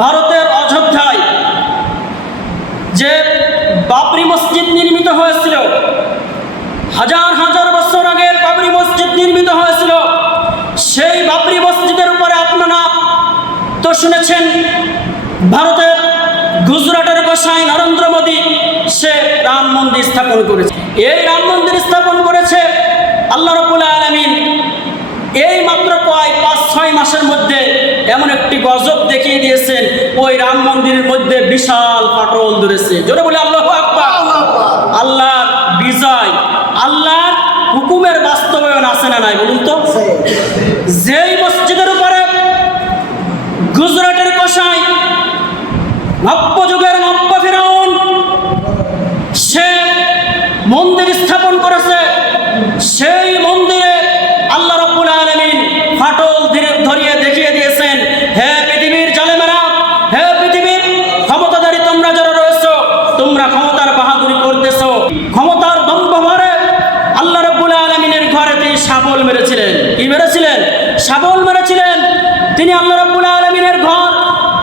ভারতের অযোধ্যায় যে বাবরি মসজিদ নির্মিত হয়েছিল, হাজার হাজার বছর আগে বাবরি মসজিদ নির্মিত হয়েছিল, সেই বাবরি মসজিদের উপরে আপনারা তো শুনেছেন, ভারতের গুজরাটের গোসাই নরেন্দ্র মোদী, সে রাম মন্দির স্থাপন করেছে। এই রাম মন্দির স্থাপন করেছে আল্লাহ রবুল আলমিন। এই মাত্র প্রায় পাঁচ ছয় মাসের মধ্যে এমন একটি গজব দেখিয়ে দিয়েছেন ওই রাম মন্দিরের মধ্যে বিশাল পাটল ধরেছে। জোরে বলে আল্লাহ আল্লাহর বিজয় আল্লাহর হুকুমের বাস্তবায়ন আছে না নাই বলুন তো? যেই মসজিদের উপরে গুজরাটের কষাই নব্য যুগের নব্য ফেরাউন সে মন্দির স্থাপন করেছে সেই মন্দিরে আল্লাহ রব্বুল আলমিন ফাটল ধীরে ধরিয়ে দেখিয়ে দিয়েছেন হে পৃথিবীর জালেমেরা হে পৃথিবীর ক্ষমতাধারী তোমরা যারা রয়েছো তোমরা ক্ষমতার বাহাদুরি করতেছো ক্ষমতার দম্ভ ভরে আল্লাহ রব্বুল আলমিনের ঘরে তিনি সাবল মেরেছিলেন কি মেরেছিলেন সাবল মেরেছিলেন তিনি আল্লাহ রব্বুল আলমিনের ঘর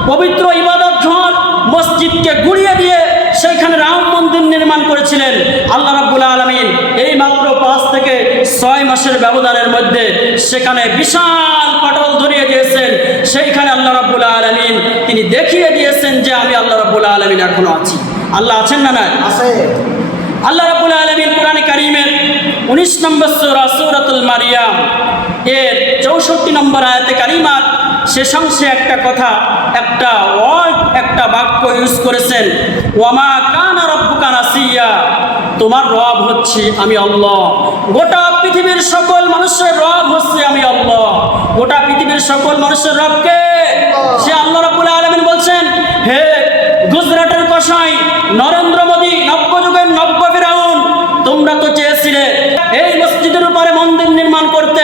পবিত্র ইবাদত ঘর মসজিদকে গুড়িয়ে দিয়ে সেইখানে রাম মন্দির নির্মাণ করেছিলেন। আল্লাহ রাব্বুল আলমিন এই মাত্র পাঁচ থেকে ছয় মাসের ব্যবধানের মধ্যে সেখানে বিশাল পটল ধরিয়ে দিয়েছেন। সেইখানে আল্লাহ রাব্বুল আলমিন তিনি দেখিয়ে দিয়েছেন যে আমি আল্লাহ রাব্বুল আলমিন এখনও আছি। আল্লাহ আছেন না না আছে। আল্লাহ রাব্বুল আলমিন কোরআনে কারীমের 19 নম্বর সূরা সূরাতুল মারিয়াম এর 64 নম্বর আয়াতে কারিমার শেষ অংশে একটা কথা, একটা ওয়ার্ড একটা বাক্য ইউজ করেছেন। ওয়ামা কানা রব্বুকা নাসিয়া। তোমার রব হচ্ছে আমি আল্লাহ। গোটা পৃথিবীর সকল মানুষের রব হচ্ছে আমি আল্লাহ। গোটা পৃথিবীর সকল মানুষের রবকে সে আল্লাহ রাব্বুল আলামিন বলছেন, হে গুজরাটের কসাই, নরেন্দ্র মোদী নব্যযুগের নব্য ফিরাউন, তোমরা তো চেয়েছিলে এই মসজিদের উপরে মন্দির নির্মাণ করতে।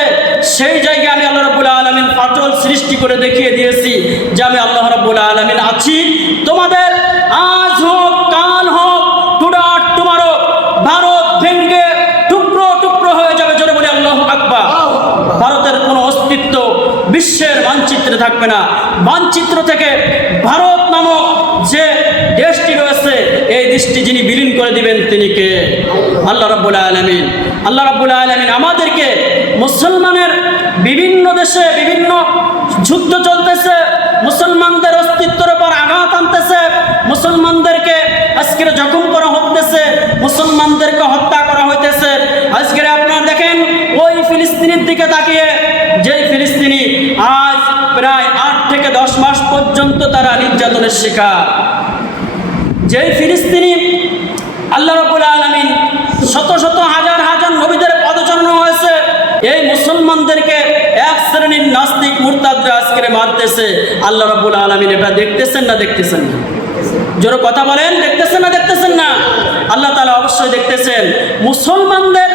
সেই জায়গায় আমি আল্লাহ রাব্বুল পাটল সৃষ্টি করে দেখিয়ে দিয়েছি যে আমি আল্লাহ রাব্বুল আলামিন আছি। থাকবে না। মানচিত্র থেকে ভারত নামক যে দেশটি রয়েছে, এই দেশটি যিনি বিলীন করে দিবেন, তিনি কে? আল্লাহ রাব্বুল আলামিন। আল্লাহ রাব্বুল আলামিন আমাদেরকে মুসলমানের বিভিন্ন দেশে বিভিন্ন যুদ্ধ চলতেছে, মুসলমানদের অস্তিত্বের উপর আঘাত আনতেছে, মুসলমানদেরকে আজকের জখম করা হতেছে, মুসলমানদেরকে হত্যা করা হইতেছে। আজকের আপনারা দেখেন, ওই ফিলিস্তিনের দিকে তাকিয়ে যেই ফিলিস্তিনি আজ প্রায় আট থেকে দশ মাস পর্যন্ত তারা নির্যাতনের শিকার। যে ফিলিস্তিনি আল্লাহ রবুল আলমিন শত শত হাজার হাজার নবীদের পদচারণা হয়েছে, এই মুসলমানদেরকে এক শ্রেণির নাস্তিক মুরতাদরা আজকে মারতেছে। আল্লাহ রবুল আলমিন এটা দেখতেছেন না দেখতেছেন না? জোরে কথা বলেন, দেখতেছেন না দেখতেছেন না? আল্লাহ তালা অবশ্যই দেখতেছেন, মুসলমানদের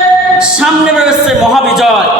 সামনে রয়েছে মহাবিজয়।